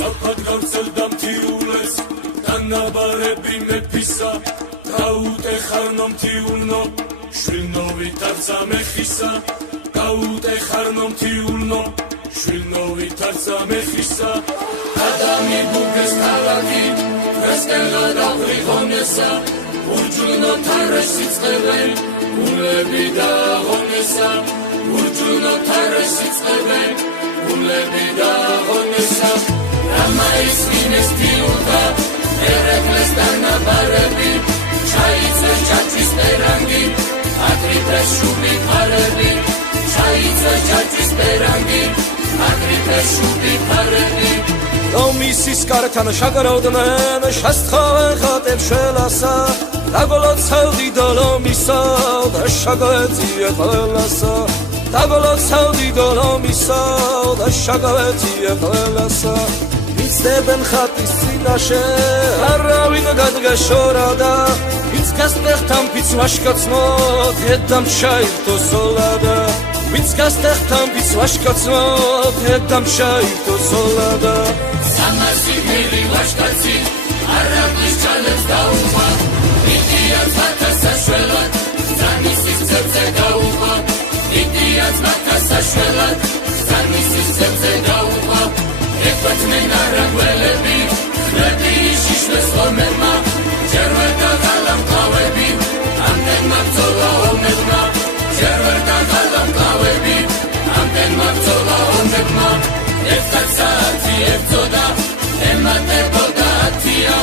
საფად გავწელდა მთიულეს დანაბარები მეფისა გაუტეხარნო მთიულნო შვილნო ვითარცა მეხისა გაუტეხარნო მთიულნო შვილნო ვითარცა მეხისა ადამი ბუგეს ქალაქი ვესკელა დავრიღონესა ურჯულნო თარეში წყებენ გულები დაღონესა ურჯულნო თარეში წყებენ გულები დაღონესა რამა ისმინეს თიულდა ერეკლეს დანაბარები ჩაიწვეს ჯაჭვის პერანგი აკრიფეს შუბი ფარები ჩაიწვეს ჯაჭვის პერანგი აკრიფეს შუბი ფარები რომისის კართან შაგროვდნენ შესთხოვენ ხატებს შელასა დაგოლოცავდი დოლომისა და შაგავეწია ყველასა დაგოლოცავდი დოლომისა და შაგავეწია ყველასა მიცდებენ ხატის წინაშე არავინ გადგაშორადა ვინც გასტეხთან ვინც ვაშკაცმო დედამ შაირთო სოლადა ვინც გასტეხთან ვინც ვაშკაცმო დედამ შაირთო სოლადა სამასი მილი ვაშკაცი არაბლის ჩალებს დაუღვა მიდიაც მათას საშველად ზანისის ძებზე გაუღვა მიდიაც მათას საშველად ზანისის ძებზე გაუღვა ეკვეთნენ არაგველები ხლები შიშლეს ხომებმა ჯერ ვერ დაღალა მკლავები ამდენმა ბრძოლა ომებმა ჯერ ვერ დაღალა მკლავები ამდენმა ბრძოლა ომებმა ერთად საათი ებრძოდა ემატებოდა ათია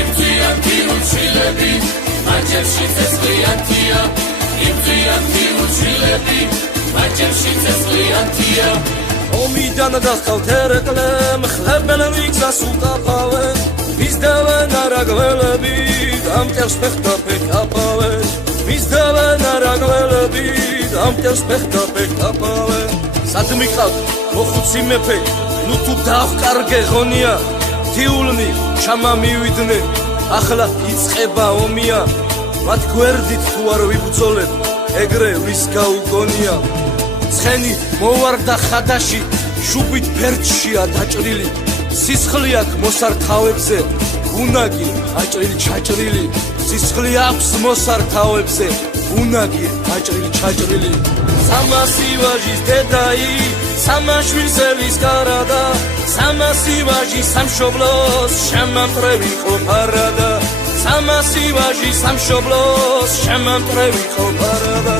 იბრძვია მთიულშვილები მაჯერში ცეცხლიანთია იბრძვია მთიულშვილები მაჯერში ცეცხლიანთია ომიდან დასკავთ ერეკლემ ხლებენ ვიგზას უკაფავენ მისდევენ არაგველები დამტერს ფეხთა ფეხაფავენ მისდევენ არაგველები დამტერს ფეხთა ფეხაფავენ სად მიყავთ მოხუცი მეფე ნუ თუ დავკარგე ღონია თიულნი ჩამამივიდნენ ახლა იწყება ომია მათ გვერდით თუ არ ვიბრძოლებ ეგრე ვის გაუგონია ცხენი მოვარდა ხადაში შუბით ფერდშია დაჭრილი სისხლი აქვს მოსართავებზე უნაგი აჭრილი ჩაჭრილი სისხლი აქვს მოსართავებზე უნაგი აჭრილი ჩაჭრილი სამასი ვაჟის დედაი სამაშვილსელის კარადა სამასი ვაჟი სამშობლოს შემამტრევი ყოფარადა სამასი ვაჟი სამშობლოს შემამტრევი ყოფარადა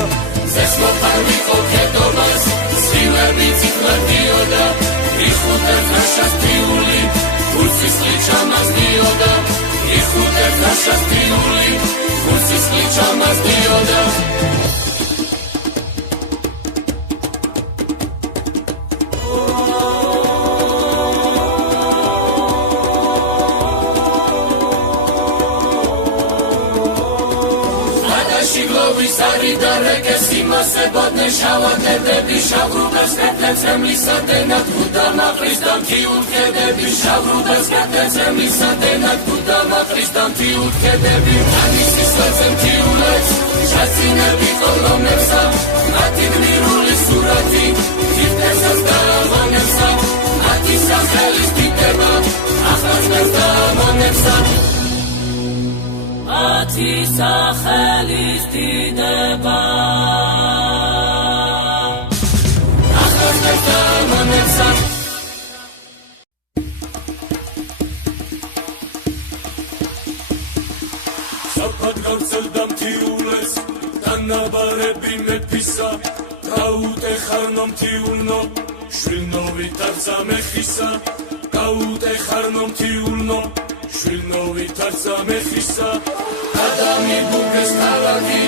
ზესმოფარვი ყოფედობას სილები ციკლადიოდა იხუტებ ხაშას თიული გულსისხლი ჩამასდიოდა იხუტებ ხაშას თიული გულსისხლი ჩამასდიოდა იმასებოდნენ შავადნებები შავრუბელს კეთებს ემლისადენად გუდამაყრის და მთიულქედები შავრუბელს კეთებს ემლისადენად გუდამაყრის და მთიულქედები ანისის ლეზე მთიულებს შაცინები ყოლომებსა მათი გმირული სურათი თითესას დააღონებსა მათი სახელის დიდება ახლაც დააღონებსა მათი სახელის დიდება საფად გავწელდა მთიულეს დანაბარები მეფისა გაუტეხარნო მთიულნო შვილნო ვითარცა მეხისა გაუტეხარნო მთიულნო შვილნო ვითარცა მეხისა ადამი ბუგეს ქალაქი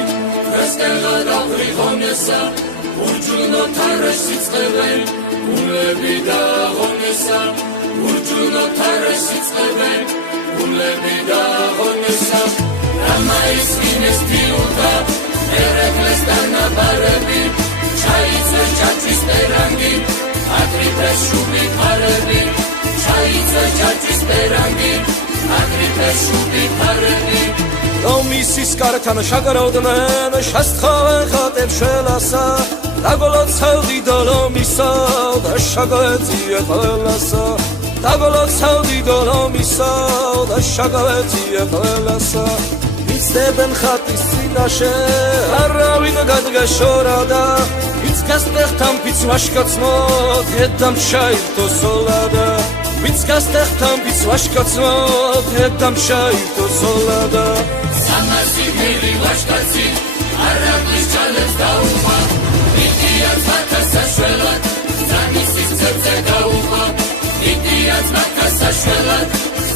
ვესკელა დავრიღონესა ურჯულნო თარეში წყებენ გულები დაღონესა ურჯულნო თარეში წყებენ გულები დაღონესა რამა ისმინეს თიულდა ერეკლეს დანაბარები ჩაიწვეს ჯაჭვის პერანგი აკრიფეს შუბი ფარები ჩაიწვეს ჯაჭვის პერანგი აკრიფეს შუბი ფარები რომისის კართან შაგროვდნენ შესთხოვენ ხატებს შელასა დაგოლოცავდი დოლომისა და შაგავეწია ყველასა დაგლოცავდი დოლომისა და შაგავეთია ყველასა იცდებენ ხატის წინაშე არავინ გადგაშორადა ვინც გასტეხთან ვინც ვაშკაცმო დედამ ჩაირთო სოლადა ვინც გასტეხთან ვინც ვაშკაცმო დედამ ჩაირთო სოლადა სამასი მილი ვაშკაცი არაბლის ჩალებს დაუხვა მიდიაც მათას საშველად ზანისის ძებზე დაუხვა მიდიაც მათას საშველად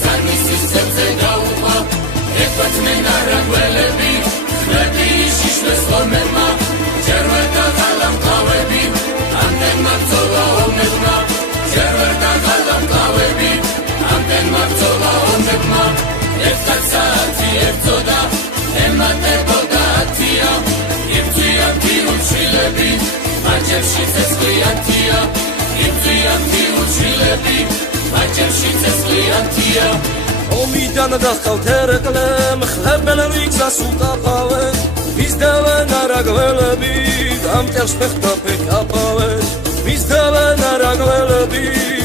ზანისის ძებზე დაუხვა ეკვეთმენ არაგველები ხმები შიშლეს ლომებმა ჯერ ვერ დაღალა მკლავები ამდენმა ბრძოლა ომებმა ჯერ ვერ დაღალა მკლავები ამდენმა ბრძოლა ომებმა ერთად საათი ებრძოდა ემატებოდა ათია იბრძვიან თიუჩილები მაჯებში ცეცხლიანთია იბრძვიან თიუჩილები მაჯებში ცეცხლიანთია ომიდან გახავთ ერეკლე მხლებენ ვიგზას უკაფავენ მისდევენ არაგველები დამტევს ფეხთა ფეხაფავენ მისდევენ არაგველები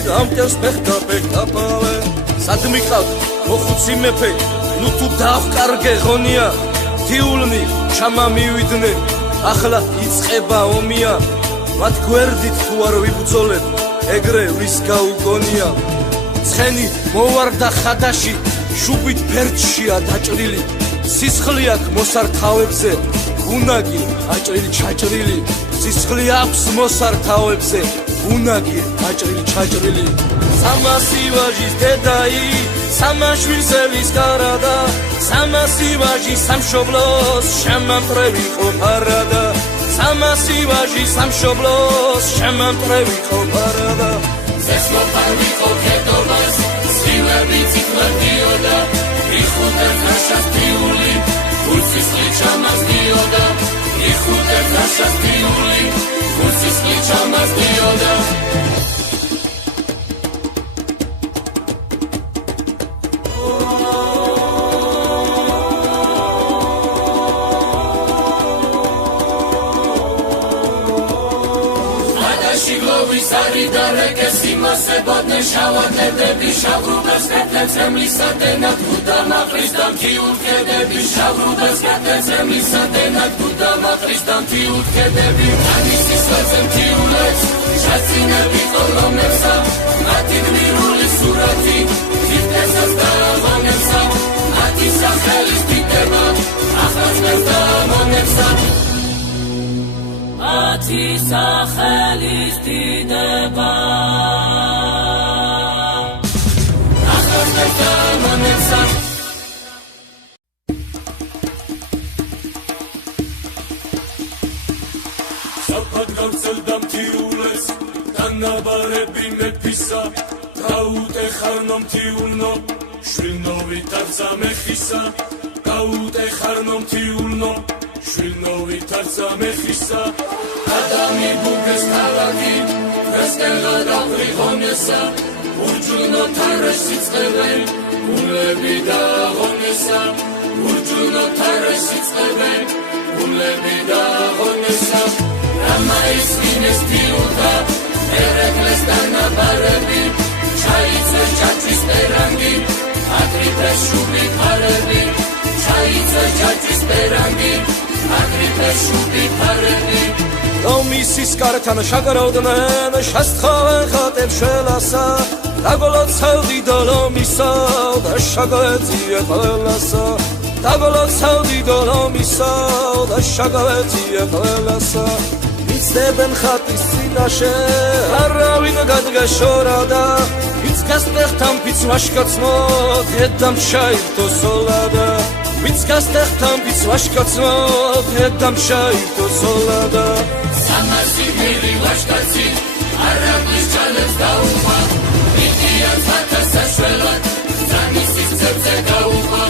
დამტევს ფეხთა ფეხაფავენ სად მიყავთ მოხუცი მეფე ნუ თუ დავყარგე ღონია თიულნი ჩამამივიდნენ ახლა იწყება ომია მათ გვერდით თუ არ ვიბრძოლებ ეგრე ვის გაუგონია ცხენი მოვარდა ხადაში შუბით ფერჩია დაჭრილი სისხლი აქვს მოსართავებზე უნაგი აჭრილი ჩაჭრილი სისხლი აქვს მოსართავებზე უნაგი აჭრილი ჩაჭრილი სამასი ვაჟის დედაი სამაშვილსელის გარადა სამასი ვაჟის სამშობლოს შემამტრევი ყოფარადა სამასი ვაჟის სამშობლოს შემამტრევი ყოფარადა ზესლოფარ ვიყო ქედობას სილები ციკლებდიოდა იხუტებ ხაშას თიული გულსისხლი ჩამასდიოდა იხუტებ ხაშას თიული გულსისხლი ჩამასდიოდა მასებოდნენ შავადნებდები შავრუბებს კეთებს ემლისადენად გუდამაყრის და მთიულქედები შავრუბებს კეთებს ემლისადენად გუდამაყრის და მთიულქედები ანისის ვეცე მთიულებს შაცინები ყოლომებსა მათი გმირული სურათი ძირტესას და ამონებსა მათი სახელის დიდება ახლაცნებს და ამონებსა მათი სახელის დიდება საფად გავწელდა მთიულეს დანაბარები მეფისა გაუტეხარნო მთიულნო შვილნოვი დარწა მეხისა გაუტეხარნო მთიულნო შვილნოვი დარწა მეხისა ადამი ბუგეს ქალაქი ვესკელა დავრიღონესა ურჯუნო თარეს იწყებენ გულები და აღონესა ურჯუნო თარეს იწყებენ გულები და აღონესა რამა ისმინეს თიულთა ერეკლეს დანაბარები ჩაიწვეს ჯაჭვის პერანგი აგრიფეს შუბი ფარები ჩაიწვეს ჯაჭვის პერანგი აგრიფეს შუბი ფარები ომისის კართან შაგროვდნენ შესთხოვენ ხატებს შველასა დაგლოცავდი დოლომისა და შაგავეთია ყველასა დაგლოცავდი დოლომისა და შაგავეთია ყველასა იცდებენ ხატის წინაშე არავინ გადგაშორადა ვინც გასტეხთან ვინც ვაშკაცმო დედამ ჩაირთო სოლადა ვინც გასტეხთან ვინც ვაშკაცმო დედამ ჩაირთო სოლადა სამასი მილი ვაშკაცი არაბლის ჩალებს დაუხვა მიდიაც მათას საშველად ზანისის ძებზე დაუხვა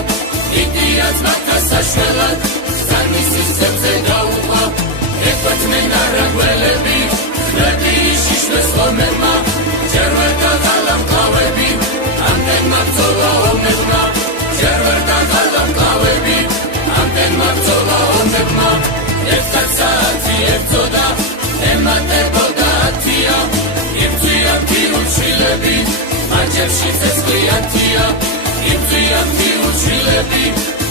მიდიაც მათას საშველად ზანისის ძებზე დაუხვა ეკვეთმენ არაგველები ხმები შიშლეს ლომებმა ჯერ ვერ დაღალა მკლავები ამდენმა ბრძოლა ომებმა ჯერ ვერ დაღალა მკლავები ამდენმა ბრძოლა ომებმა ერთად საათი ებრძოდა ემატებოდა ათია იბრძვიან თიუჩილები მაჯერში ცეცხლიანთია იმძიან თიულშვილები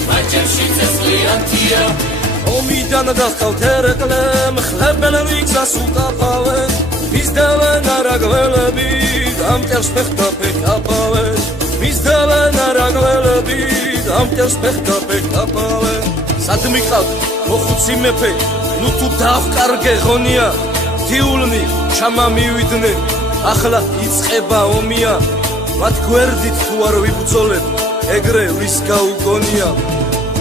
მაჯერში ცეცხლიანთია ომიდან გახავთ ერეკლე მხლებენ რიგზას უკაფავენ მისდევენ არაგველები დამტერს ფეხთა ფეხაფავენ მისდევენ არაგველები დამტერს ფეხთა ფეხაფავენ სად მიყავთ მოხუცი მეფე ნუ თუ დავკარგე ღონია თიულნი ჩამამივიდნენ ახლა იწყება ომია მათ გვერდით თუ არ ვიბრძოლებ ეგრე ვის გაუგონია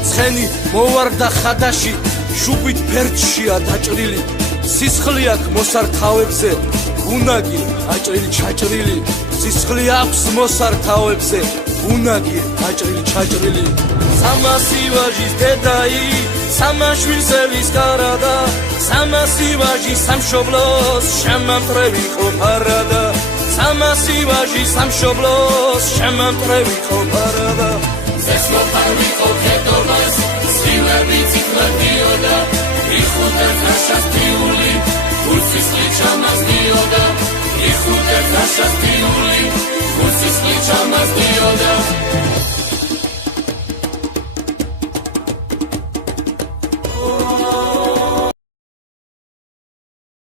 ცხენი მოვარდა ხადაში შუბით ფერჩია დაჭრილი სისხლი აქვს მოსართავებზე უნაგი აჭრილი ჩაჭრილი სისხლი აქვს მოსართავებზე უნაგი აჭრილი ჩაჭრილი სამასი ვაჟის დედაი სამაშვილსელის კარადა სამასი ვაჟის სამშობლოს შემამტრევი ყოფარადა სამასი ვაჟის სამშობლოს შემამტრევი ყოფარადა ზესმოფარ ვიყო ქედობას სივები ციხლადიოდა იხუტე ხაშას თიული გულსისხლი ჩამასდიოდა იხუტე ხაშას თიული გულსისხლი ჩამასდიოდა